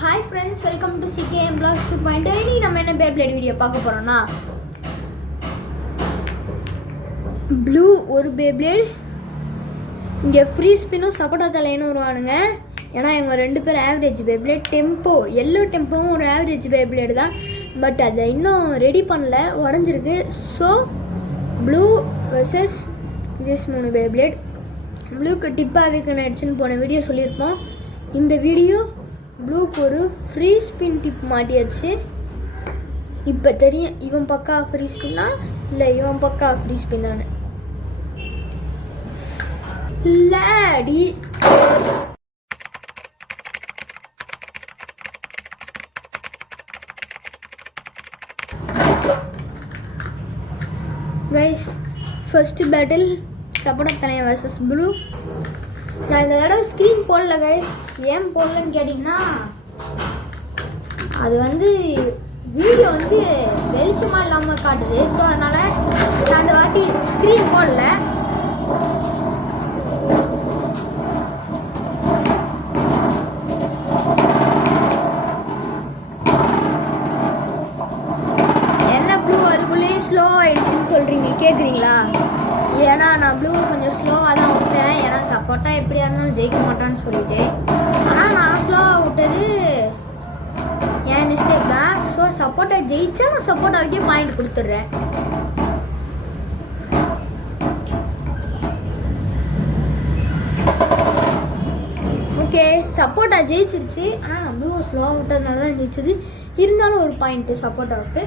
Hi friends, welcome to CKM Blogs 2.0. இன்னைக்கு நம்ம என்ன பேப்ளேட் வீடியோ பார்க்க போறோம்னா ப்ளூ ஒரு பேப்ளேட், இங்கே ஃப்ரீ ஸ்பின்னும் சப்போட்டா தலைன்னு வருவானுங்க. ஏன்னா இவங்க ரெண்டு பேர் ஆவரேஜ் பேப்ளேட். டெம்போ எல்லோ டெம்போவும் ஒரு ஆவரேஜ் பேப்ளேட் தான், பட் அதை இன்னும் ரெடி பண்ணல, உடஞ்சிருக்கு. ஸோ ப்ளூ வர்சஸ் திஸ் 3 பேப்ளேட். ப்ளூக்கு டிப்பாக வீக்கன் ஆயிடுச்சுன்னு போன வீடியோ சொல்லியிருப்போம். இந்த வீடியோ ப்ளூக்கு ஒரு ஃப்ரீ ஸ்பின் டிப் மாட்டியாச்சு. இப்போ தெரியும் இவன் பக்கா ஃப்ரீ ஸ்பின்னா இல்லை இவன் பக்கா ஃப்ரீ ஸ்பின்னானு. லாடி கைஸ், ஃபர்ஸ்ட் பேட்டில் சப்போட்டா தலையன் வர்சஸ் ப்ளூ. நான் இந்த தடவை ஸ்க்ரீன் போடல கைஸ். ஏன் போடலன்னு கேட்டிங்கன்னா, அது வீடியோ வெளிச்சமாக இல்லாமல் காட்டுது. ஸோ அதனால் நான் அந்த வாட்டி ஸ்க்ரீன் போடல. என்ன ப்ளூ அதுக்குள்ளேயும் ஸ்லோ ஆகிடுச்சுன்னு சொல்கிறீங்க, கேட்குறீங்களா? ஏன்னா நான் ப்ளூ கொஞ்சம் ஸ்லோவாக தான் விட்டேன். ஏன்னா சப்போட்டா எப்படியா இருந்தாலும் ஜெயிக்க மாட்டான்னு சொல்லிட்டு. ஆனால் நான் ஸ்லோவாக விட்டது என் மிஸ்டேக் தான். ஸோ சப்போட்டா ஜெயிச்சா நான் சப்போட்டாவுக்கே பாயிண்ட் கொடுத்துட்றேன். ஓகே, சப்போட்டா ஜெயிச்சிருச்சு. ஆனால் நான் ப்ளூவை ஸ்லோவாக விட்டதுனால தான் ஜெயிச்சது. இருந்தாலும் ஒரு பாயிண்ட்டு சப்போட்டாவுக்கு.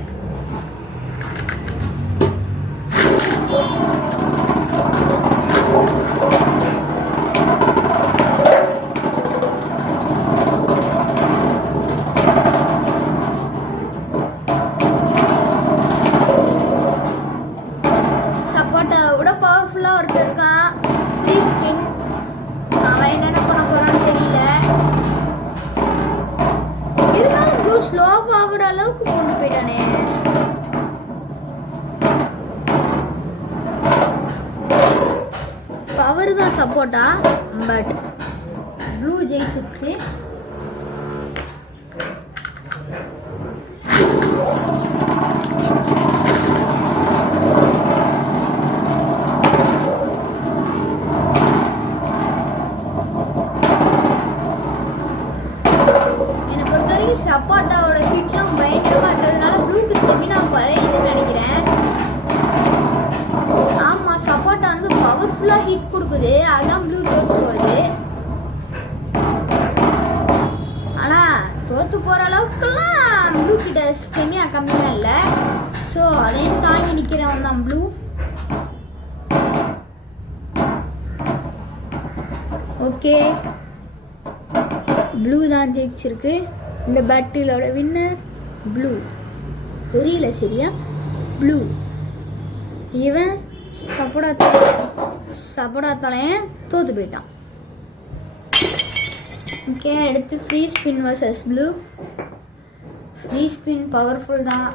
சப்போட்டாவோட பவர்ஃபுல்லாக ஒருத்தர் இருக்கான், ஃப்ரீ ஸ்கின். அவன் என்னென்ன பண்ண போறான்னு தெரியல. இருந்தாலும் ப்ளூ ஸ்லோவ் ஆகுற அளவுக்கு கொண்டு போயிட்டானே. பவர் தான் சப்போட்டா, பட் ப்ளூ ஜெயிச்சிருச்சு. என்னை பொறுத்த வரைக்கும் சப்போட்டாவோட ஹிட்லாம் பயங்கரமாக இருக்கிறதுனால ப்ளூக்கு ஸ்டெமினா குறையுதுன்னு நினைக்கிறேன். ஆமாம், சப்போட்டா பவர்ஃபுல்லாக ஹிட் கொடுக்குது, அதான் ப்ளூ தோற்று போகுது. ஆனால் தோற்று போகிற அளவுக்குலாம் ப்ளூ கிட்ட ஸ்டெமினா கம்மியாக இல்லை. ஸோ அதையும் தாங்கி நிற்கிறவன் தான் ப்ளூ. ஓகே, ப்ளூ தான் ஜெயிச்சிருக்கு. இந்த பேட்டிலோட வின்னர் ப்ளூ. தெரியல சரியா, ப்ளூ. இவன் சப்போட்டா தலையன் தோற்று போயிட்டான். ஓகே, அடுத்து free spin versus blue. Free spin powerful தான்.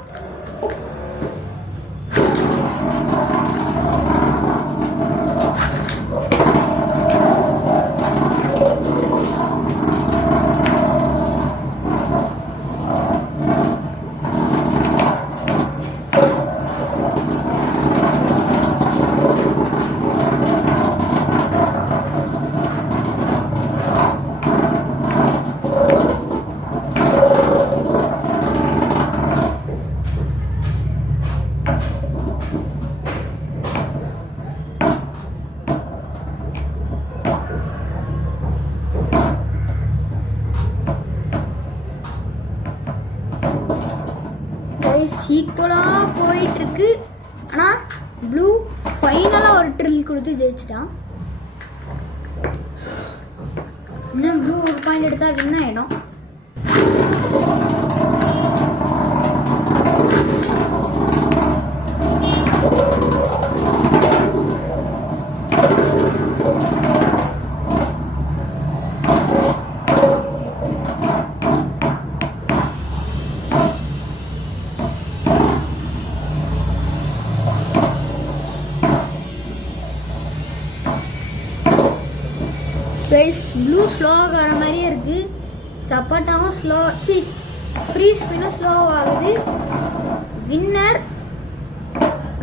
ஈக்குவலாக போயிட்டுருக்கு. ஆனால் ப்ளூ ஃபைனலாக ஒரு ட்ரில் கொடுத்து ஜெயிச்சிட்டான். இன்னும் ப்ளூ ஒரு பாயிண்ட் எடுத்தால் வின் ஆகிடும். கைஸ் ப்ளூ ஸ்லோ ஆகிற மாதிரியே இருக்குது. சப்பாட்டாவும் ஸ்லோ ஃப்ரீ ஸ்பின்னும் ஸ்லோவாகுது. வின்னர்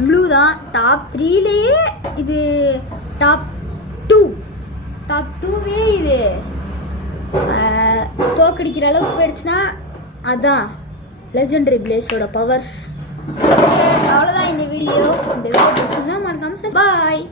ப்ளூ தான். டாப் 3லேயே இது டாப் 2வே இது தோக்கடிக்கிற அளவுக்கு போயிடுச்சுன்னா அதான் லெஜெண்டரி பிளேஸோட பவர்ஸ். அவ்வளோதான் இந்த வீடியோ. இந்த வீடியோ பிடிச்சிருந்தா மறக்காம பாய்.